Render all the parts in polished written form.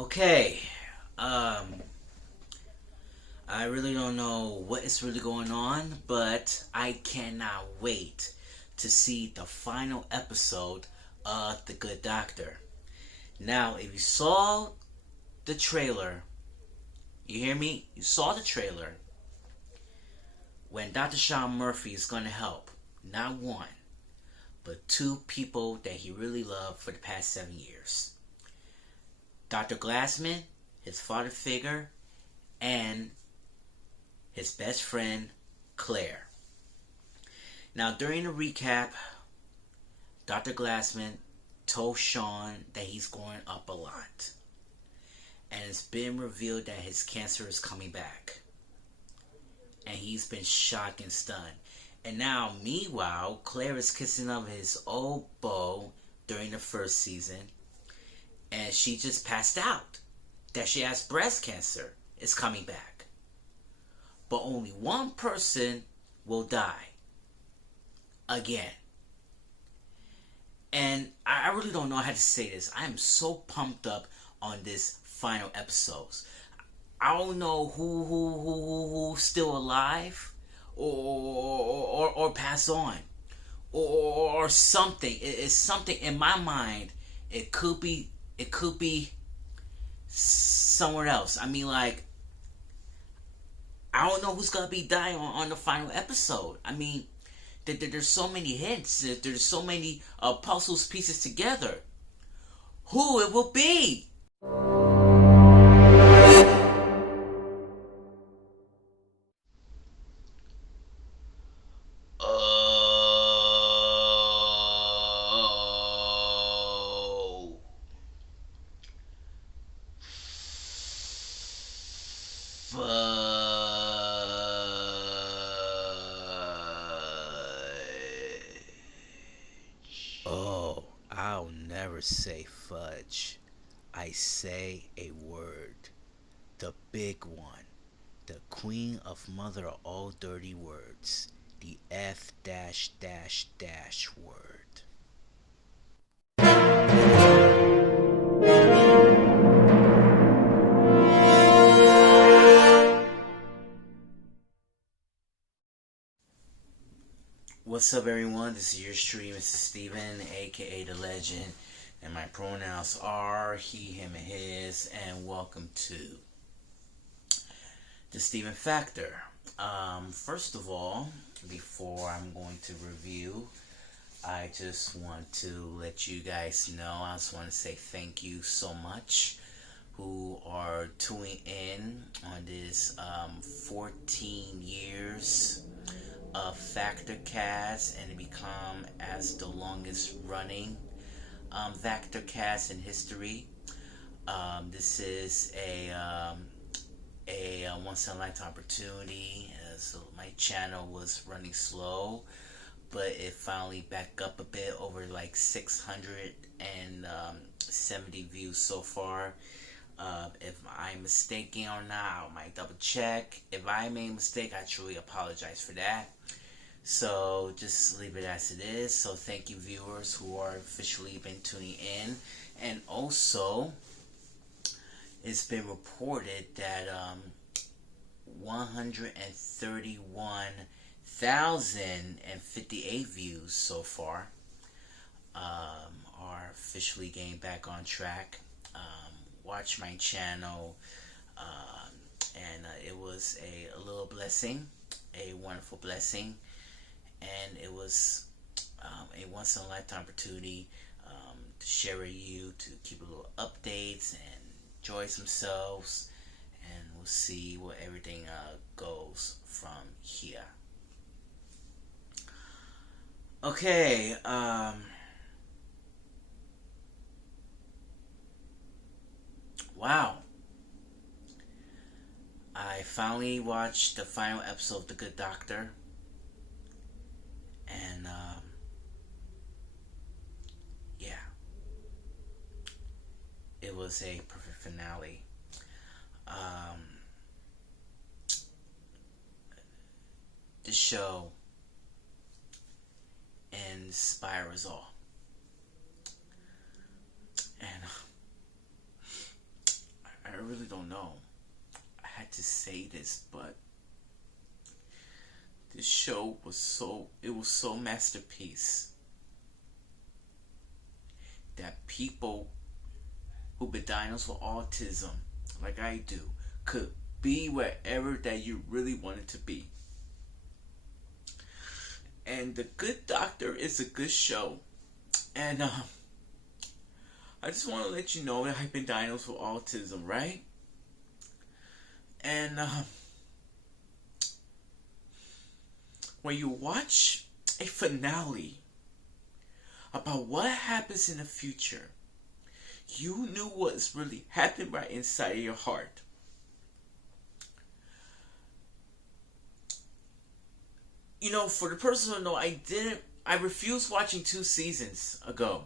Okay. Um, I really don't know what is really going on, but I cannot wait to see the final episode of The Good Doctor. Now, if you saw the trailer, you hear me? You saw the trailer when Dr. Sean Murphy is going to help not one, but two people that he really loved for the past 7 years. Dr. Glassman, his father figure, and his best friend, Claire. Now, during the recap, Dr. Glassman told Sean that he's going up a lot. And it's been revealed that his cancer is coming back. And he's been shocked and stunned. And now, meanwhile, Claire is kissing up his old beau during the first season. And she just passed out. That she has breast cancer is coming back. But only one person will die. Again. And I really don't know how to say this. I am so pumped up on this final episodes. I don't know who's still alive or pass on or something. It's something in my mind. It could be somewhere else. I mean, like, I don't know who's gonna be dying on the final episode. I mean, there's so many hints. There's so many puzzles pieces together. Who it will be? Oh, fudge. Oh, I'll never say fudge. I say a word. The big one. The queen of mother of all dirty words. The F dash dash dash word. What's up, everyone? This is your stream, Mr. Steven, aka The Legend, and my pronouns are he, him, and his, and welcome to the Steven Factor. First of all, before I'm going to review, I just want to let you guys know, I just want to say thank you so much who are tuning in on this 14 years of Factor Cast and to become as the longest running Factor Cast in history. This is a once in a lifetime opportunity. So my channel was running slow, but it finally back up a bit, over like 670 views so far. If I'm mistaken or not, I might double check. If I made a mistake, I truly apologize for that. So just leave it as it is. So thank you, viewers who are officially been tuning in. And also, it's been reported that 131,058 views so far are officially getting back on track. Watch my channel, and it was a little blessing, a wonderful blessing, and it was a once in a lifetime opportunity to share with you, to keep a little updates and enjoy themselves, and we'll see where everything goes from here. Okay, wow. I finally watched the final episode of The Good Doctor, and yeah, it was a perfect finale. The show inspires all, and know. I had to say this, but this show was so masterpiece that people who've been diagnosed with autism, like I do, could be wherever that you really wanted to be. And The Good Doctor is a good show. And I just want to let you know that I've been diagnosed with autism, right? And when you watch a finale about what happens in the future, you knew what's really happening right inside of your heart. You know, for the person who know, I refused watching 2 seasons ago.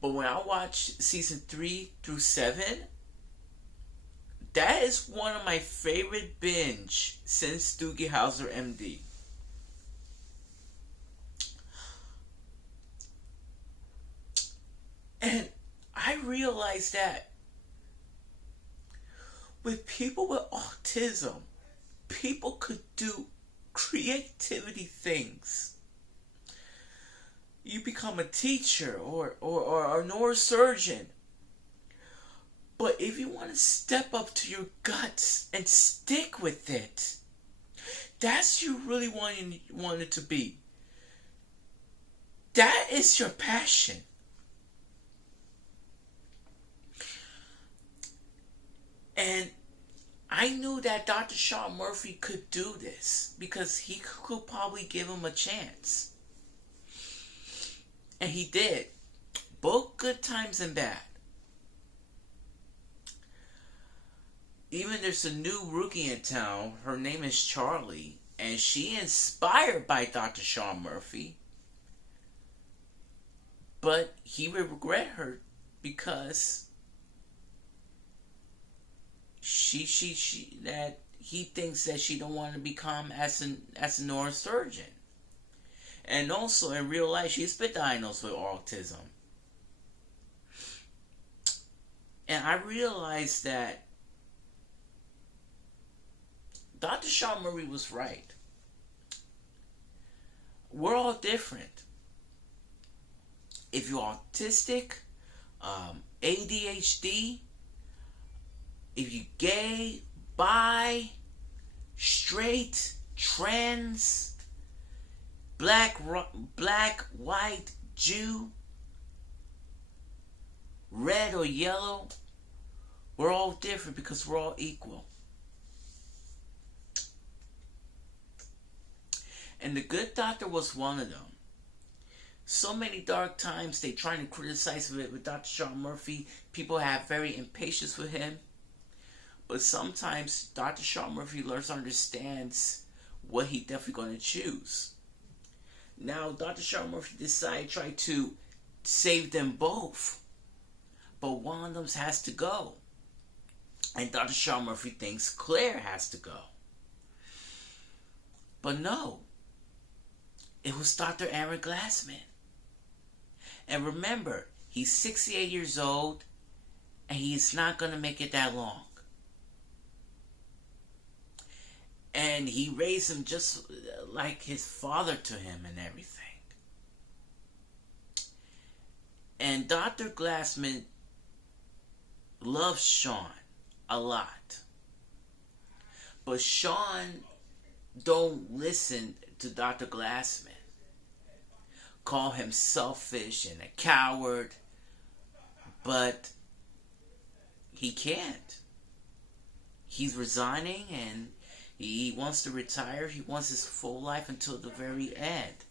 But when I watched season 3 through 7, that is one of my favorite binge since Doogie Howser MD. And I realized that with people with autism, people could do creativity things. You become a teacher or a neurosurgeon. But if you want to step up to your guts and stick with it, that's you really want it to be. That is your passion. And I knew that Dr. Sean Murphy could do this because he could probably give him a chance. And he did. Both good times and bad. Even there's a new rookie in town. Her name is Charlie. And she inspired by Dr. Sean Murphy. But he would regret her because she that he thinks that she don't want to become as a neurosurgeon. And also in real life, she's been diagnosed with autism. And I realized that Dr. Sean Murray was right. We're all different. If you're autistic, ADHD, if you're gay, bi, straight, trans, black, white, Jew, red or yellow, we're all different because we're all equal. And The Good Doctor was one of them. So many dark times they trying to criticize it with Dr. Sean Murphy. People have very impatience with him. But sometimes Dr. Sean Murphy learns to understand what he definitely going to choose. Now, Dr. Sean Murphy decided to try to save them both. But one of them has to go. And Dr. Sean Murphy thinks Claire has to go. But no. It was Dr. Aaron Glassman. And remember, he's 68 years old. And he's not going to make it that long. And he raised him just like his father to him and everything. And Dr. Glassman loves Sean a lot. But Sean don't listen to Dr. Glassman. Call him selfish and a coward. But he can't. He's resigning and he wants to retire. He wants his full life until the very end.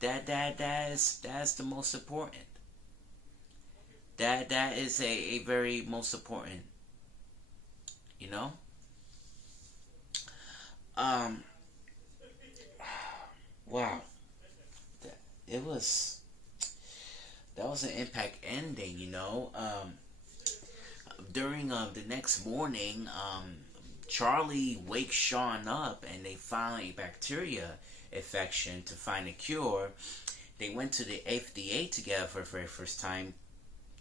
That's the most important. That is a very most important. You know? Wow. That was an impact ending, you know. During the next morning, Charlie wakes Sean up and they found a bacteria infection to find a cure. They went to the FDA together for the very first time.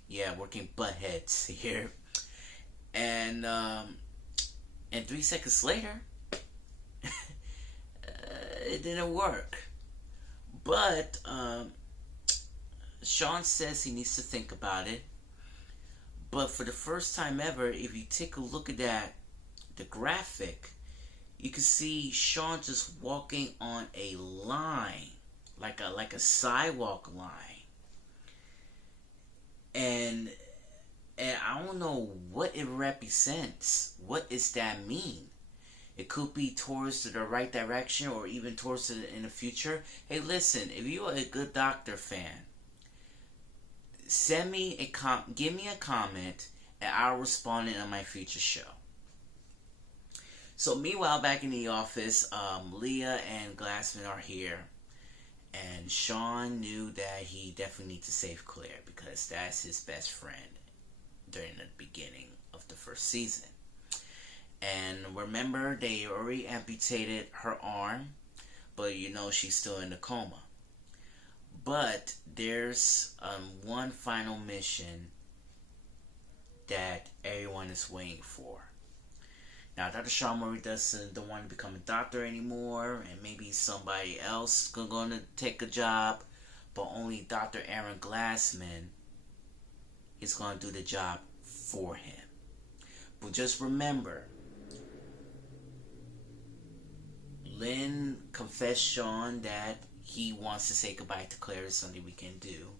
Yeah, working butt heads here. And 3 seconds later, it didn't work. But Sean says he needs to think about it. But for the first time ever, if you take a look at the graphic, you can see Sean just walking on a line, like a sidewalk line. And I don't know what it represents. What does that mean? It could be towards the right direction, or even towards in the future. Hey, listen, if you are a Good Doctor fan, give me a comment, and I'll respond in my future show. So meanwhile, back in the office, Leah and Glassman are here, and Sean knew that he definitely needs to save Claire because that's his best friend during the beginning of the first season. And remember, they already amputated her arm, but she's still in a coma. But there's one final mission that everyone is waiting for. Now, Dr. Sean Murphy don't want to become a doctor anymore, and maybe somebody else going to take a job, but only Dr. Aaron Glassman is going to do the job for him. But just remember, Lynn confessed Sean that he wants to say goodbye to Claire. Is something we can do,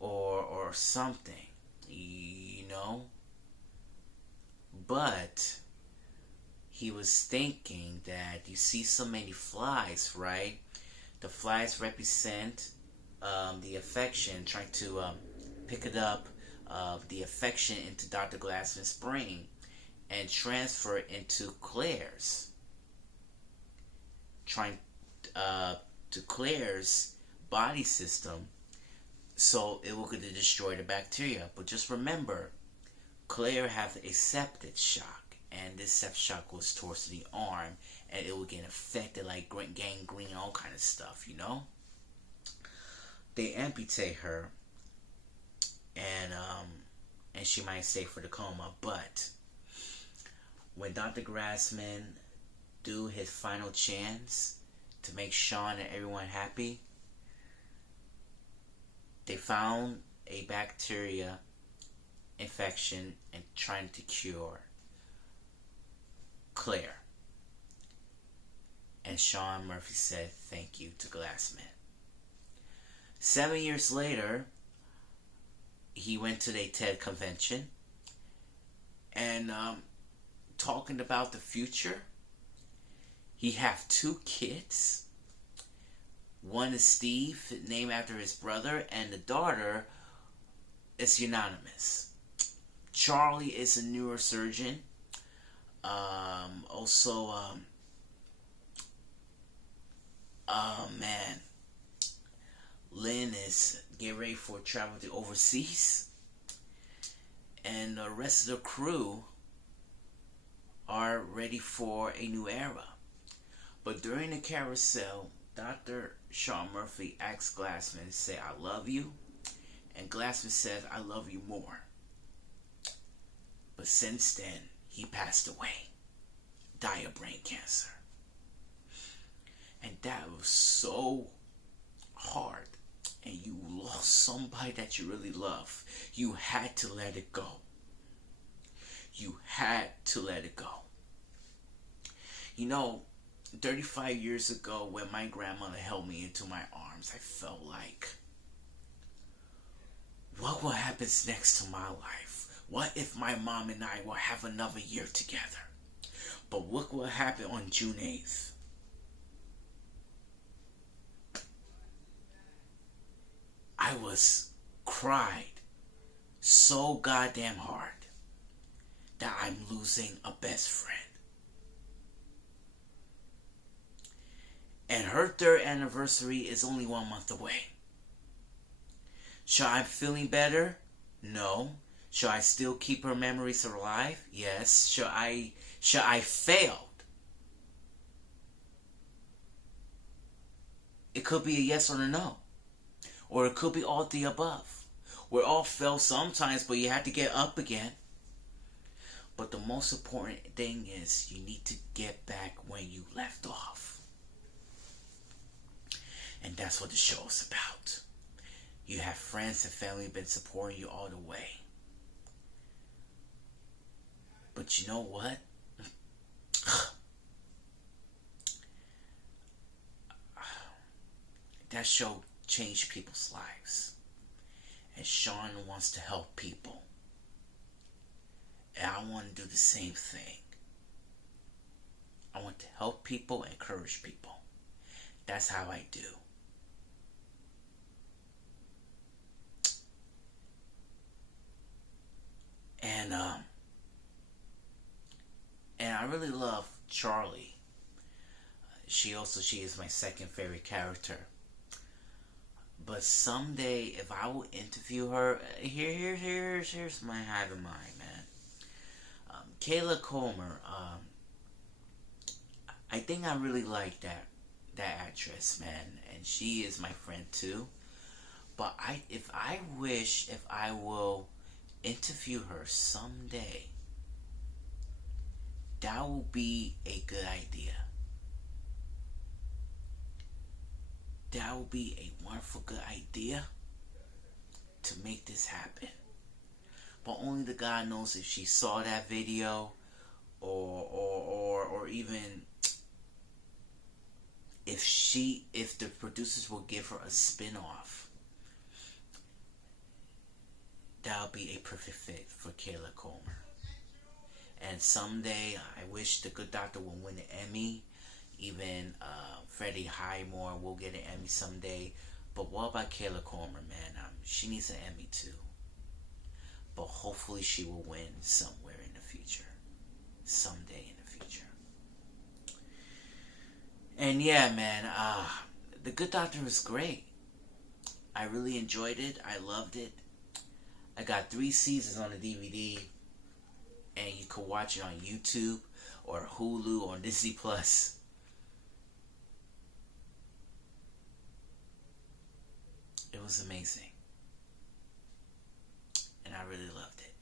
or something, But he was thinking that you see so many flies, right? The flies represent the affection, trying to pick it up, the affection into Dr. Glassman's brain and transfer it into Claire's. Trying to Claire's body system, so it will destroy the bacteria. But just remember, Claire has a septic shock, and this septic shock goes towards the arm, and it will get affected like gangrene and all kind of stuff. They amputate her, and she might stay for the coma. But when Dr. Glassman do his final chance to make Sean and everyone happy, they found a bacteria infection and trying to cure Claire. And Sean Murphy said thank you to Glassman. 7 years later, he went to the TED convention and talking about the future. He have 2 kids. One is Steve, named after his brother, and the daughter is unanimous. Charlie is a neurosurgeon. Lynn is getting ready for travel to overseas. And the rest of the crew are ready for a new era. But during the carousel, Dr. Sean Murphy asked Glassman to say, I love you. And Glassman said, I love you more. But since then, he passed away. Died of brain cancer. And that was so hard. And you lost somebody that you really love. You had to let it go. You had to let it go. 35 years ago, when my grandmother held me into my arms, I felt like, what will happen next to my life? What if my mom and I will have another year together? But what will happen on June 8th? I cried so goddamn hard that I'm losing a best friend. And her 3rd anniversary is only 1 month away. Should I feeling better? No. Should I still keep her memories alive? Yes. Should I failed? It could be a yes or a no. Or it could be all the above. We all fail sometimes, but you have to get up again. But the most important thing is you need to get back when you left off. And that's what the show is about. You have friends and family been supporting you all the way. But you know what? That show changed people's lives. And Sean wants to help people. And I want to do the same thing. I want to help people, encourage people. That's how I do. And I really love Charlie. She is my second favorite character. But someday, if I will interview her, here's my hive of mine, man. Kayla Comer. I think I really like that actress, man, and she is my friend too. But if I will interview her someday, that will be a good idea. That would be a wonderful good idea to make this happen. But only the God knows if she saw that video or even if the producers will give her a spin-off. That would be a perfect fit for Kayla Comer. And someday I wish The Good Doctor will win an Emmy. Even Freddie Highmore will get an Emmy someday. But what about Kayla Comer, man? She needs an Emmy too. But hopefully she will win somewhere in the future. Someday in the future. And yeah, man, The Good Doctor was great. I really enjoyed it. I loved it. I got 3 seasons on the DVD. And you could watch it on YouTube or Hulu or Disney Plus. It was amazing. And I really loved it.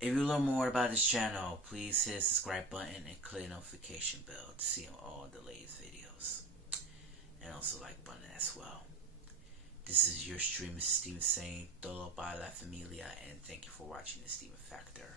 If you learn more about this channel, please hit the subscribe button and click the notification bell to see all the latest videos. And also like button as well. This is your streamer Steven saying Todo para la familia, and thank you for watching the Steven Factor.